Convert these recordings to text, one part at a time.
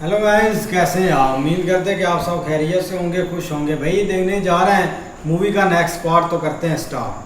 Hello guys, कैसे हैं आप? उम्मीद करते हैं कि आप सब खैरियत से होंगे, खुश होंगे। भाई देखने जा रहे हैं मूवी का नेक्स्ट पार्ट, तो करते हैं स्टार्ट।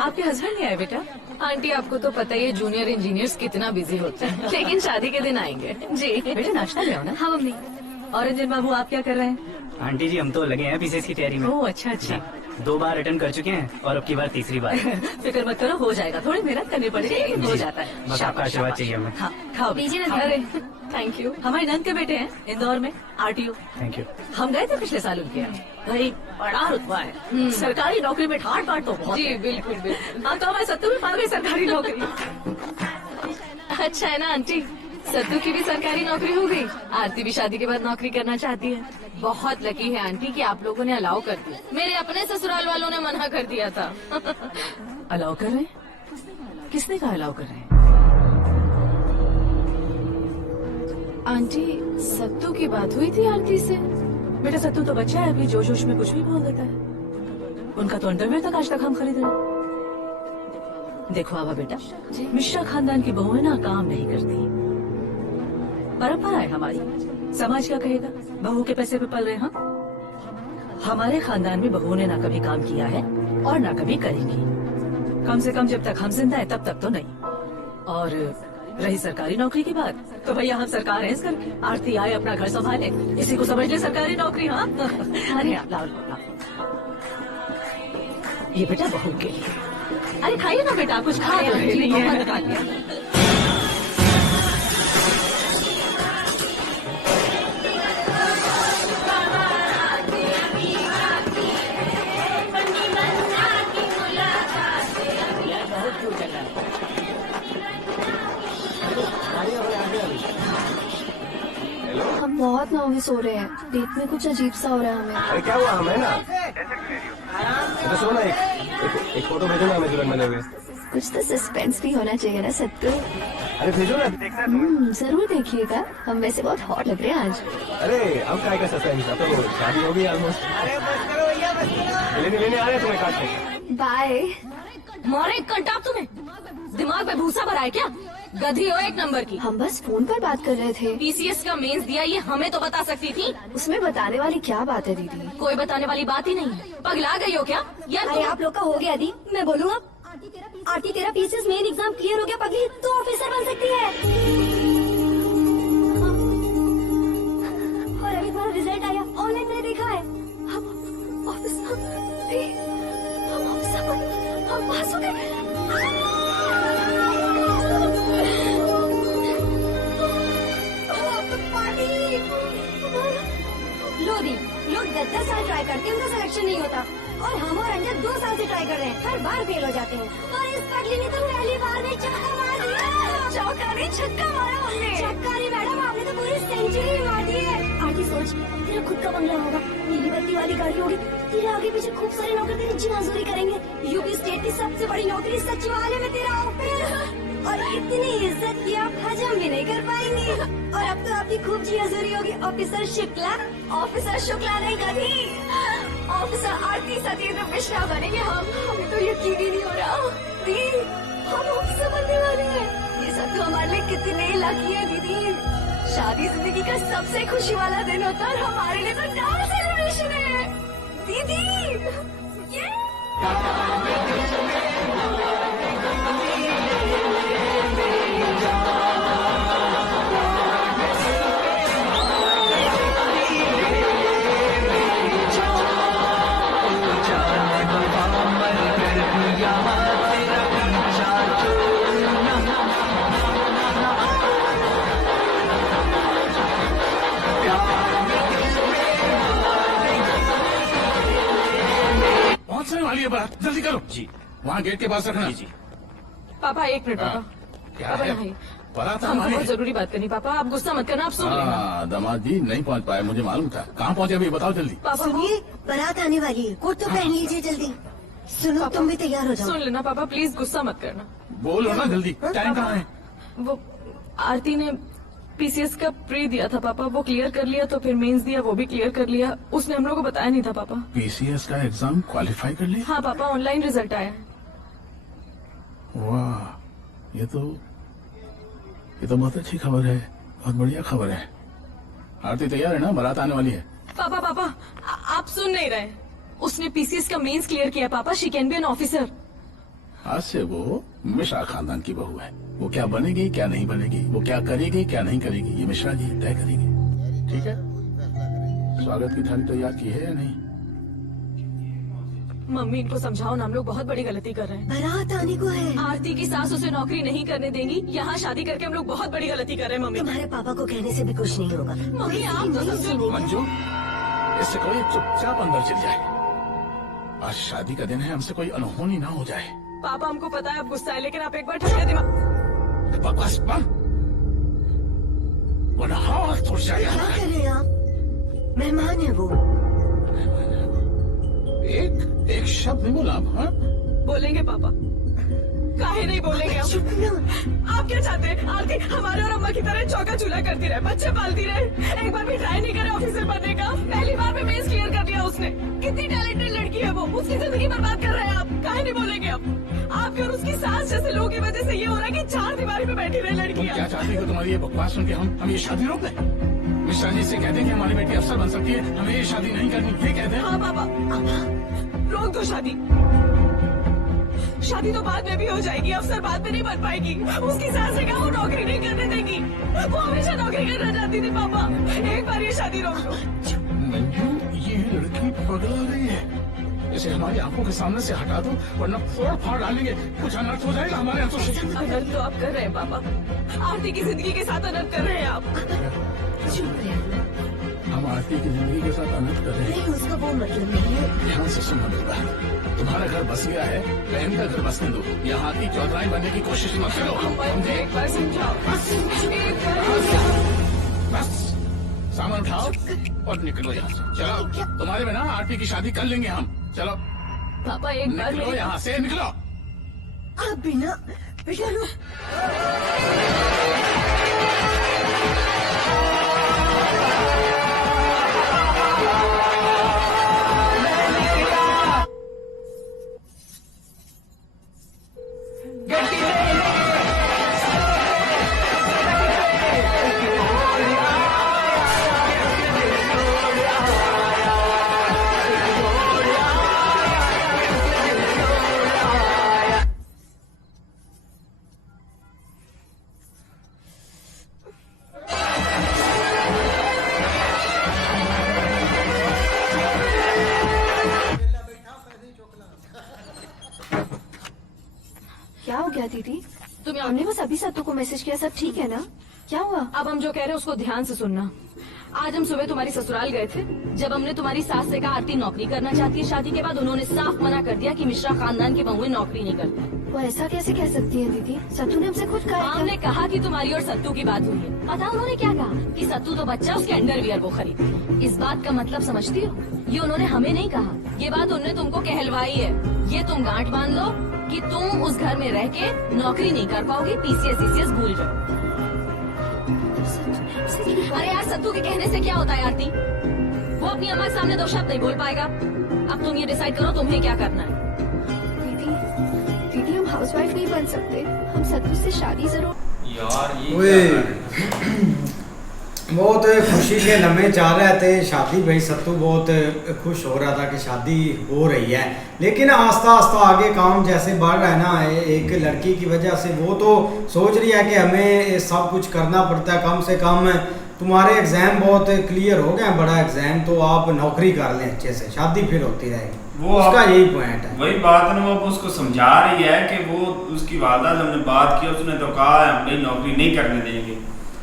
आपके हस्बैंड नहीं आए बेटा? आंटी, आपको तो पता ही है जूनियर इंजीनियर्स कितना बिजी होते हैं, लेकिन शादी के दिन आएंगे। जी बेटा नाश्ता ले आओ ना। हाँ मम्मी। और रंजन बाबू आप क्या कर रहे हैं? आंटी जी हम तो लगे हैं पीसीएस की तैयारी में। ओह अच्छा अच्छा। 2 बार अटेंड कर चुके हैं और अब की बार तीसरी बार। फिक्र मत करो, हो जाएगा। थोड़ी मेहनत करनी पड़ेगी लेकिन हो जाता है। बस आपका आशीर्वाद चाहिए हमें। हाँ खाओ लीजिए ना। खाओ। अरे थैंक यू। हमारे नंद के बेटे हैं इंदौर में आरटीओ। Thank you. हम गए थे पिछले साल उनके यहाँ। भाई बड़ा रुतबा है, सरकारी नौकरी में ठाट बाट तो बहुत जी है। बिल्कुल बिल्कुल। हाँ तो हमारे सत्तू में पा गई सरकारी नौकरी। अच्छा है ना आंटी, सत्तू की भी सरकारी नौकरी हो गई। आरती भी शादी के बाद नौकरी करना चाहती है। बहुत लकी है आंटी कि आप लोगों ने अलाउ कर दिया। मेरे अपने ससुराल वालों ने मना कर दिया था। अलाउ कर रहे हैं? किसने कहा अलाउ कर रहे हैं? आंटी, सत्तू की बात हुई थी आरती से। बेटा सत्तू तो बच्चा है, अभी जोश जोश में कुछ भी बोल देता है। उनका तो अंडरवेयर तक आज तक हम खरीद रहे हैं। देखो आवा बेटा, मिश्रा खानदान की बहुएं ना काम नहीं करती। परंपरा है हमारी, समाज क्या कहेगा? बहू के पैसे पे पल रहे हम। हमारे खानदान में बहुओं ने ना कभी काम किया है और ना कभी करेंगी। कम से कम जब तक हम जिंदा है तब तक तो नहीं। और रही सरकारी नौकरी की बात, तो भैया हम सरकार है इस घर की। आरती आए अपना घर संभाले, इसी को समझ ले सरकारी नौकरी। हाँ अरे लाओ लाओ। ये बेटा बहू के लिए। अरे खाइए ना बेटा, कुछ खा लो। बहुत खा लिया। हम बहुत नर्वस हो रहे हैं। डेट में कुछ अजीब सा हो रहा है हमें। अरे क्या हुआ? हमें ना तो सुनो ना, एक फोटो भेजो ना हमें दुल्हन बने हुए। कुछ तो सस्पेंस भी होना चाहिए ना सत्तू। अरे भेजो ना। जरूर देखिएगा, हम वैसे बहुत हॉट लग रहे हैं आज। अरे अब काय का सस्पेंस, अब तो शादी हो गई ऑलमोस्ट। लेने लेने आ रहे हैं तुम्हें काट के। बाय। मारे कंटाप तुम्हें, दिमाग में भूसा भरा है क्या? गधी हो एक नंबर की। हम बस फोन पर बात कर रहे थे। पीसीएस का मेंस दिया, ये हमें तो बता सकती थी। उसमें बताने वाली क्या बात है दीदी? कोई बताने वाली बात ही नहीं है। पगला गई हो क्या यार? अरे आप लोग का हो गया दी, मैं बोलूँ अब? आरती तेरा पीसीएस मेन एग्जाम क्लियर हो गया पगली, तो ऑफिसर बन सकती है। और अभी तुम्हारा रिजल्ट आया, ऑनलाइन मैंने देखा है। हम ऑफिसर हम पास हो गए। लो दी, लोग 10-10 साल ट्राई करते हैं, उनका सिलेक्शन नहीं होता। और हम और अंजन 2 साल से ट्राई कर रहे हैं, हर बार फेल हो जाते हैं। और इस पगली ने तो पहली बार में चौका मार दिया। चौका नहीं, छक्का मारा हमने। चक्का नहीं मैडम, आपने तो पूरी सेंचुरी मार दी है। आंटी सोच, तेरा खुद का बंगला होगा, नीली बत्ती वाली गाड़ी होगी, तेरे आगे पीछे खूब सारे नौकर तेरी जी मजदूरी करेंगे। यूपी स्टेट की सबसे बड़ी नौकरी सचिवालय में तेरा ऑफिस, और इतनी इज्जत की आप हजम भी नहीं कर पाएंगे। और अब तो आपकी खूब जी हजूरी होगी। ऑफिसर शुक्ला, ऑफिसर शुक्ला नहीं गधी, ऑफिसर आरती सत्येंद्र मिश्रा बनेंगे हम। हमें तो यकीन ही नहीं हो रहा दी, हम ऑफिसर बनने वाले हैं। ये सब तो हमारे लिए कितने लकी है दीदी। शादी जिंदगी का सबसे खुशी वाला दिन होता है, और हमारे लिए तो डांस सेलिब्रेशन है दीदी। जी वहाँ गेट के पास रखना। जी पापा एक मिनट पापा। क्या पापा है? यहाँ ही। बारात हमको हमारी बहुत जरूरी बात करनी पापा, आप गुस्सा मत करना, आप सुन लेना। दामाद जी नहीं पहुँच पाए, मुझे मालूम था। कहाँ पहुँचे अभी बताओ जल्दी। पापा सुनिए, बारात आने वाली है, कोट तो पहन लीजिए जल्दी। सुनो, तुम भी तैयार हो जाओ। सुन लेना पापा, प्लीज गुस्सा मत करना। बोलो ना जल्दी, टाइम कहाँ है? वो आरती ने पीसीएस का प्री दिया था पापा, वो क्लियर कर लिया, तो फिर मेंस दिया, वो भी क्लियर कर लिया। उसने हम लोग को बताया नहीं था पापा। पीसीएस का एग्जाम क्वालिफाई कर लिया? हाँ पापा, ऑनलाइन रिजल्ट आया है। वाह, ये तो बहुत अच्छी खबर है, बहुत बढ़िया खबर है। आरती तैयार है ना? बारात आने वाली है। पापा पापा आप सुन नहीं रहे। उसने पीसीएस का मेंस क्लियर किया पापा, she can be an officer. आज से वो मिश्रा खानदान की बहू है। वो क्या बनेगी क्या नहीं बनेगी, वो क्या करेगी क्या नहीं करेगी, ये मिश्रा जी तय करेंगे। ठीक है, स्वागत की थाली तैयार की है या नहीं? मम्मी इनको समझाओ ना, हम लोग बहुत बड़ी गलती कर रहे हैं। बारात आने को है। आरती की सास उसे नौकरी नहीं करने देंगी, यहाँ शादी करके हम लोग बहुत बड़ी गलती कर रहे हैं। मम्मी तुम्हारे पापा को कहने से भी कुछ नहीं होगा। मम्मी आप तो समझो। मंजू, इससे कोई चुपचाप अंदर चली जाए। आज शादी का दिन है, हमसे कोई अनहोनी ना हो जाए। पापा हमको पता है आप गुस्सा है, लेकिन आप एक बार ठंडे दिमाग। बकवास बंद, वरना हाथ टूट जाएगा। क्या कर रहे हैं आप? मेहमान है वो। एक शब्द नहीं बोला आप? हाँ? बोलेंगे पापा, काहे नहीं बोलेंगे आप? चुप ना। आप क्या चाहते हैं? आरती हमारे और अम्मा की तरह चौका चूल्हा करती रहे, बच्चे पालती रहे, एक बार भी ट्राई नहीं करे ऑफिसर बनने का। पहली बार में मेंस क्लियर कर लिया उसने। कितनी टैलेंटेड लड़की है वो, उसकी जिंदगी बर्बाद कर रहे हैं आप। काहे नहीं बोलेंगे आप? आपके और उसकी सास जैसे लोगों की वजह से ये हो रहा है कि चार दीवारी में बैठी रहे तुम लड़कियां। क्या चाहती हो? तुम्हारी ये बकवास सुन के हम ये शादी रोक दें? मिश्रा जी से कहते हैं कि हमारी बेटी अफसर बन सकती है, हमें ये शादी नहीं करनी, ये कहते हैं। हाँ पापा, रोक दो शादी। शादी तो बाद में भी हो जाएगी, अफसर बाद में नहीं बन पाएगी। उसकी सास ने कहा वो नौकरी नहीं करने देगी, वो हमेशा नौकरी करना चाहती थी। पापा एक बार ये शादी रोक दो। मंजू, ये लड़की पगला रही है, इसे हमारी आंखों के सामने से हटा दो, वरना फोड़ फाड़ डालेंगे। कुछ अनर्थ हो जाएगा हमारे हाथों से। अनर्थ तो आप कर रहे हैं पापा, आरती की जिंदगी के साथ अनर्थ कर रहे हैं आप। चुप रहे। हम आरती की जिंदगी के साथ अनर्थ कर रहे हैं। नहीं, उसका वो मतलब नहीं है। ध्यान से सुनना बेटा, तुम्हारा घर बस गया है, बहन का घर बसने दो। यहाँ की चौधराई बनने की कोशिश मत करो। एक बार समझाओ, एक बार समझाओ। बस सामान उठाओ और निकलो यहाँ से। चलो, तुम्हारे बिना आरती की शादी कर लेंगे हम। चलो पापा एक बार निकलो यहाँ से, निकलो। आप बिना बेटा रुक। क्या हो गया दीदी? तुम यहाँ- हमने बस अभी सत्तू को मैसेज किया, सब ठीक है ना? क्या हुआ? अब हम जो कह रहे हैं उसको ध्यान से सुनना। आज हम सुबह तुम्हारी ससुराल गए थे, जब हमने तुम्हारी सास से कहा आरती नौकरी करना चाहती है शादी के बाद, उन्होंने साफ मना कर दिया कि मिश्रा खानदान की बहुएं नौकरी नहीं करती। वो ऐसा कैसे कह सकती है दीदी? सत्तू ने हमसे खुद कहा है। हमने कहा कि तुम्हारी और सत्तू की बात हुई है। पता उन्होंने क्या कहा कि सत्तू तो बच्चा, उसके अंडरवियर वो खरीदी। इस बात का मतलब समझती हो? ये उन्होंने हमें नहीं कहा, ये बात उन्होंने तुमको कहलवाई है। ये तुम गांठ बांध लो कि तुम उस घर में रह के नौकरी नहीं कर पाओगी, पीसीएस भूल जाओ। अरे यार, सत्तू के कहने से क्या होता है आरती? वो अपनी अम्मा के सामने दो शब्द नहीं बोल पाएगा। अब तुम ये डिसाइड करो तुम्हें क्या करना है। दीदी हम हाउसवाइफ नहीं बन सकते, हम सत्तू से शादी जरूर। यार ये ओए, क्या कर रहे हैं? वो तो खुशी के लम्हे चाह रहे थे शादी, भाई सत्तू बहुत खुश हो रहा था कि शादी हो रही है, लेकिन आस्ता आस्ता आगे काम जैसे बढ़ रहा है ना, एक लड़की की वजह से वो तो सोच रही है कि हमें सब कुछ करना पड़ता है। कम से कम तुम्हारे एग्जाम बहुत क्लियर हो गए, बड़ा एग्जाम, तो आप नौकरी कर लें अच्छे से, शादी फिर होती रहेगी। वो उसका यही पॉइंट है। वही बात है ना, वो उसको समझा रही है कि वो उसकी वादा जब हमने बात की, उसने तो कहा है हम नौकरी नहीं करने देंगे,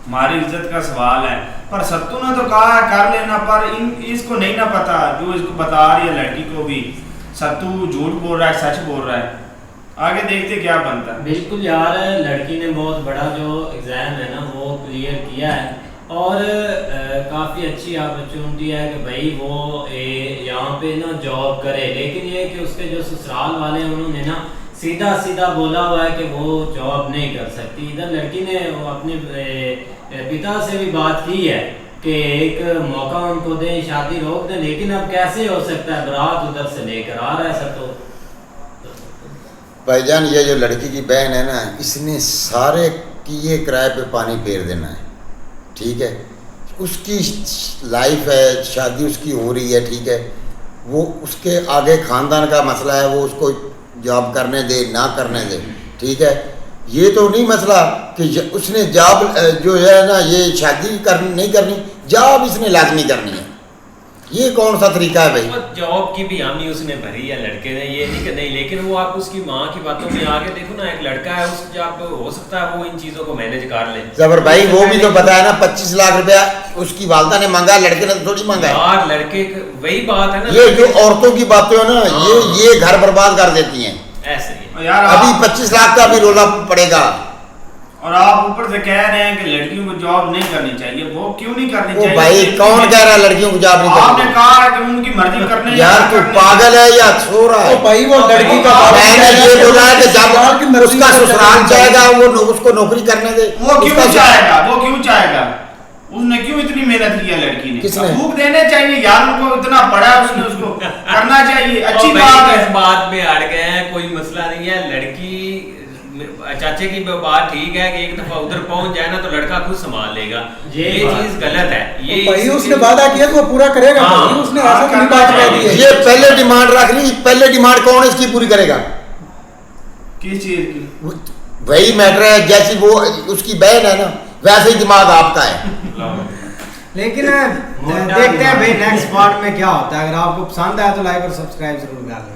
हमारी इज्जत का सवाल है। पर सत्तू ने तो कहा है कर लेना, पर इसको नहीं ना पता, जो इसको बता रही है लड़की को भी। सत्तू झूठ बोल रहा है सच बोल रहा है। आगे देखते क्या बनता है। बिल्कुल यार, लड़की ने बहुत बड़ा जो एग्ज़ाम है ना वो क्लियर किया है और काफ़ी अच्छी अपॉर्चुनिटी है कि भाई वो यहाँ पे ना जॉब करे, लेकिन ये कि उसके जो ससुराल वाले हैं उन्होंने ना सीधा सीधा बोला हुआ है कि वो जॉब नहीं कर सकती। इधर लड़की ने अपने पिता से भी बात की है कि एक मौका उनको दें, शादी रोक दें, लेकिन अब कैसे हो सकता है, बारात उधर से लेकर आ रहा है सब। तो भाईजान ये जो लड़की की बहन है ना, इसने सारे किए किराए पे पानी फेर देना है, ठीक है। उसकी लाइफ है, शादी उसकी हो रही है, ठीक है। वो उसके आगे ख़ानदान का मसला है, वो उसको जॉब करने दे ना करने दे, ठीक है। ये तो नहीं मसला कि उसने जॉब जो है ना, ये शादी नहीं करनी, जॉब इसने लाजमी करनी है। ये कौन सा तरीका है भाई? जॉब की भी हामी उसने भरी है लड़के ने, ये नहीं कि नहीं, लेकिन वो आप उसकी माँ की बातों में आगे देखो ना, एक लड़का है उसको आप हो सकता है वो इन चीजों को मैनेज कर ले। जबर भाई वो भी तो पता है ना, 25 लाख रुपया उसकी वालदा ने मांगा, लड़के ने थोड़ी मांगा यार। लड़के वही बात है ना, ये जो औरतों की बातें हो ना, ये घर बर्बाद कर देती हैं। ऐसे यार अभी 25 लाख का भी रोला पड़ेगा। और आप ऊपर से कह रहे हैं कि लड़कियों को जॉब नहीं करनी चाहिए, वो क्यों नहीं करनी चाहिए? भाई कौन कह रहा है लड़कियों को जॉब नहीं करनी? आपने कहा है कि उनकी मर्जी करने। यार तू पागल है या सो रहा है? भाई वो लड़की का मैंने ये बोला है कि जब उसका ससुराल जाएगा वो उसको नौकरी करने दे। वो क्यों चाहेगा? वो क्यों चाहेगा? उसने क्यों इतनी मेहनत की है लड़की ने? किसने? भूख देने चाहिए यार, उनको इतना पड़ा है, उसने उसको करना चाहिए। अच्छी बात है। इस बात में अड़ गए हैं, कोई मसला नहीं है। लड़की चाचे की बात ठीक है कि एक दफा उधर पहुंच जाए ना तो लड़का खुद संभाल लेगा, ये चीज गलत है। ये भाई उसने वादा किया तो वो पूरा करेगा। हाँ, उसने ऐसा नहीं बात कह दी है। ये पहले डिमांड रख ली, पहले डिमांड कौन इसकी पूरी करेगा? किस चीज की? वही मैटर है, जैसी वो उसकी बहन है ना, वैसे ही दिमाग आपका है। लेकिन देखते हैं भाई नेक्स्ट पार्ट में क्या होता है। अगर आपको पसंद आया तो लाइक और सब्सक्राइब जरूर कर लें।